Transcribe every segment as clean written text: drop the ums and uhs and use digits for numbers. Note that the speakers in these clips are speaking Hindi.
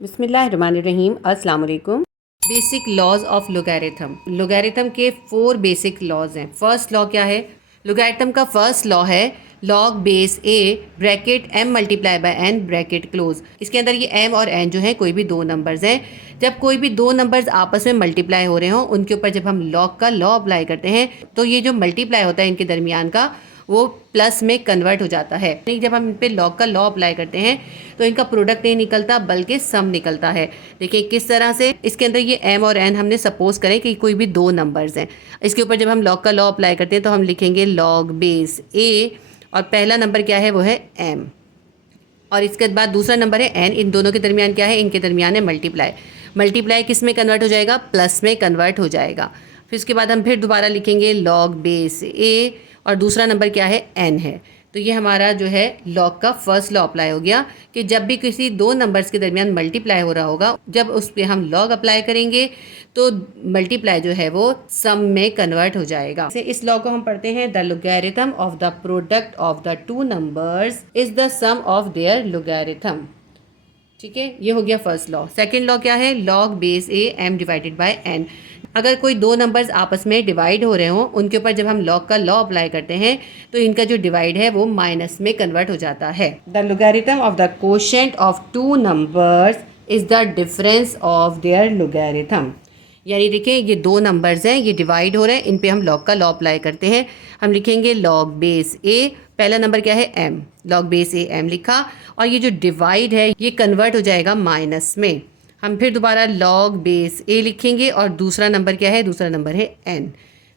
बिस्मिल्लाहिर्रहमानिर्रहीम। अस्सलाम वालेकुम। Basic laws of logarithm. Logarithm के 4 बेसिक लॉज हैं। फर्स्ट लॉ क्या है? लोगैरिथम का फर्स्ट लॉ है log base a bracket m multiply by n bracket close. इसके अंदर ये m और n जो है कोई भी दो नंबर्स हैं। जब कोई भी दो नंबर्स आपस में मल्टीप्लाई हो रहे हों उनके ऊपर जब हम लॉग का लॉ अप्लाई करते हैं तो ये जो मल्टीप्लाई होता है इनके दरमियान का वो प्लस में कन्वर्ट हो जाता है। नहीं, जब हम इन पे लॉग का लॉ अप्लाई करते हैं तो इनका प्रोडक्ट नहीं निकलता बल्कि सम निकलता है। देखिए किस तरह से। इसके अंदर ये m और n हमने सपोज करें कि कोई भी दो नंबर्स हैं। इसके ऊपर जब हम लॉग का लॉ अप्लाई करते हैं तो हम लिखेंगे लॉग बेस a और पहला नंबर क्या है वो है m और इसके बाद दूसरा नंबर है n। इन दोनों के दरमियान क्या है? इनके दरमियान है मल्टीप्लाई। मल्टीप्लाई किस में कन्वर्ट हो जाएगा? प्लस में कन्वर्ट हो जाएगा। फिर उसके बाद हम फिर दोबारा लिखेंगे लॉग बेस a और दूसरा नंबर क्या है? n है। तो ये हमारा जो है लॉग का फर्स्ट लॉ अप्लाई हो गया कि जब भी किसी दो नंबर्स के दरमियान मल्टीप्लाई हो रहा होगा जब उस पर हम लॉग अप्लाई करेंगे तो मल्टीप्लाई जो है वो सम में कन्वर्ट हो जाएगा। इस लॉ को हम पढ़ते हैं the logarithm of the product of the two numbers is the sum of their logarithm. ठीक है, ये हो गया फर्स्ट लॉ। सेकंड लॉ क्या है? Log base A m divided by n। अगर कोई दो नंबर्स आपस में डिवाइड हो रहे हों उनके ऊपर जब हम लॉग का लॉ अप्लाई करते हैं तो इनका जो डिवाइड है वो माइनस में कन्वर्ट हो जाता है। The logarithm of the quotient of to numbers is the difference of their logarithm. यानी देखिए ये दो नंबर्स हैं, ये डिवाइड हो रहे हैं, इन पे हम लॉग का लॉ अप्लाई करते हैं। हम लिखेंगे लॉग बेस ए, पहला नंबर क्या है? m। लॉग बेस ए m लिखा और ये जो डिवाइड है ये कन्वर्ट हो जाएगा माइनस में। हम फिर दोबारा लॉग बेस ए लिखेंगे और दूसरा नंबर क्या है? दूसरा नंबर है n।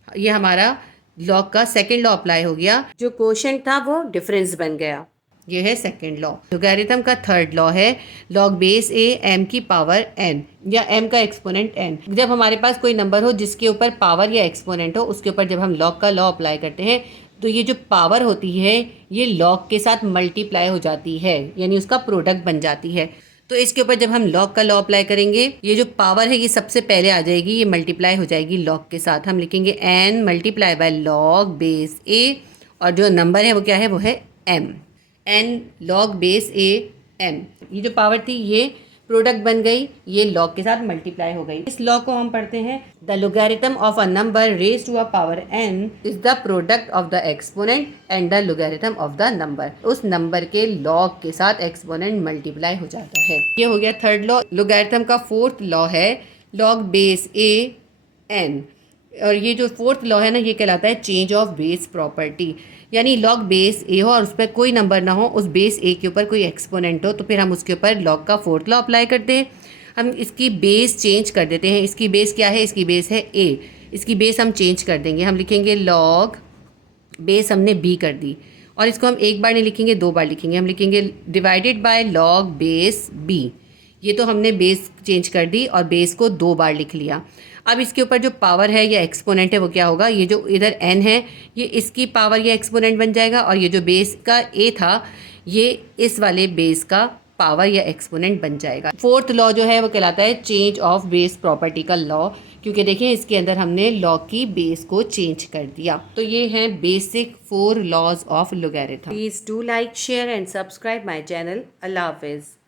ये हमारा लॉग का सेकेंड लॉ अप्लाई हो गया। जो कोशेंट था वो डिफरेंस बन गया। ये है सेकेंड लॉ। लोगैरिथम का थर्ड लॉ है लॉग बेस ए m की पावर n या m का एक्सपोनेंट n। जब हमारे पास कोई नंबर हो जिसके ऊपर पावर या एक्सपोनेंट हो उसके ऊपर जब हम लॉग का लॉ अप्लाई करते हैं तो ये जो पावर होती है ये लॉग के साथ मल्टीप्लाई हो जाती है यानी उसका प्रोडक्ट बन जाती है। तो इसके ऊपर जब हम लॉग का लॉ अप्लाई करेंगे ये जो पावर है ये सबसे पहले आ जाएगी, ये मल्टीप्लाई हो जाएगी लॉग के साथ। हम लिखेंगे n multiply by log base a और जो नंबर है वो क्या है? वो है m। n log base a m। ये जो पावर थी ये प्रोडक्ट बन गई, ये लॉग के साथ मल्टीप्लाई हो गई। इस लॉ को हम पढ़ते हैं the logarithm of a number raise to a power n is the product of the exponent and the logarithm of the number. उस नंबर के लॉग के साथ एक्सपोनेंट मल्टीप्लाई हो जाता है। ये हो गया थर्ड लॉ। लोगैरिथम का फोर्थ लॉ है लॉग बेस a n और ये जो फोर्थ लॉ है ना ये कहलाता है चेंज ऑफ बेस प्रॉपर्टी। यानी लॉग बेस ए हो और उस पर कोई नंबर ना हो, उस बेस ए के ऊपर कोई एक्सपोनेंट हो तो फिर हम उसके ऊपर लॉग का फोर्थ लॉ अप्लाई करते हैं। हम इसकी बेस चेंज कर देते हैं। इसकी बेस क्या है? इसकी बेस है ए। इसकी बेस हम चेंज कर देंगे। हम लिखेंगे लॉग बेस हमने बी कर दी और इसको हम एक बार नहीं लिखेंगे, दो बार लिखेंगे। हम लिखेंगे divided by log base b. ये तो हमने बेस चेंज कर दी और बेस को दो बार लिख लिया। अब इसके ऊपर जो पावर है या एक्सपोनेंट है वो क्या होगा? ये जो इधर n है ये इसकी पावर या एक्सपोनेंट बन जाएगा और ये जो बेस का a था ये इस वाले बेस का पावर या एक्सपोनेंट बन जाएगा। फोर्थ लॉ जो है वो कहलाता है चेंज ऑफ बेस प्रॉपर्टी का लॉ, क्योंकि देखिए इसके अंदर हमने लॉ की बेस को चेंज कर दिया। तो ये हैं basic 4 laws of logarithm. Please do like, share and subscribe my channel. अल्लाह हाफिज़।